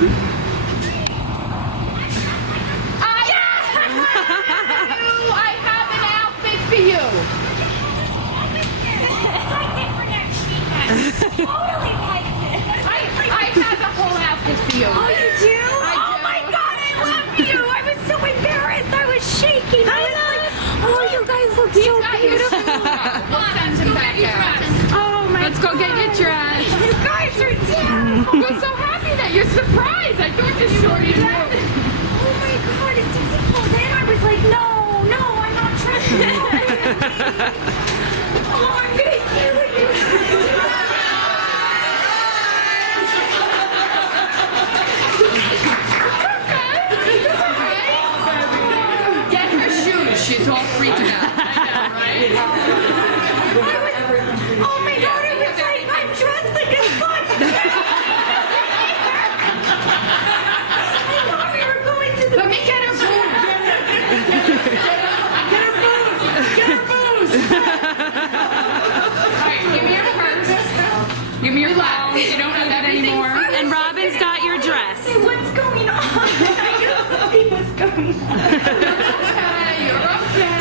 I have an outfit for you. Totally likes it. I have a whole outfit for you. Oh, you do? Oh my God, I love you. I was so embarrassed. I was shaking. I was like, oh, you guys look so beautiful. We'll send him back out. Oh my Let's go get your dress. You guys are terrible. We're so happy that you're surprised. I thought this shorty knew. Oh my God, it's beautiful. Then I was like, no, I'm not trusting you. Oh, I'm gonna kill you. Get her shoes. She's all freaking out. I know, right? Oh my God, it was like, I'm dressed like a fuck. I thought we were going to the... Let me get her food. All right, give me your purse. Give me your phone. You don't need that anymore. And Robin's got your dress. Hey, what's going on? I don't see what's going on. Okay, you're okay.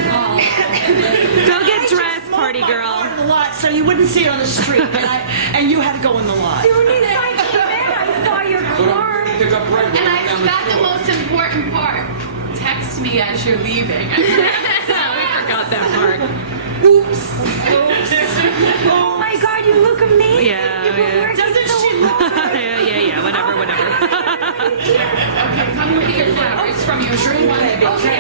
Go get dressed, party girl. Part of the lot, so you wouldn't see it on the street, and you had to go in the lot. As soon as I came in, I saw your car. And I forgot the most important part. Text me as you're leaving. I forgot that part. Oops. Oh my God, you look amazing. Yeah, You've been yeah. working Doesn't so she hard. Whatever. Okay, come and get your flowers from your dream. Baby. Okay.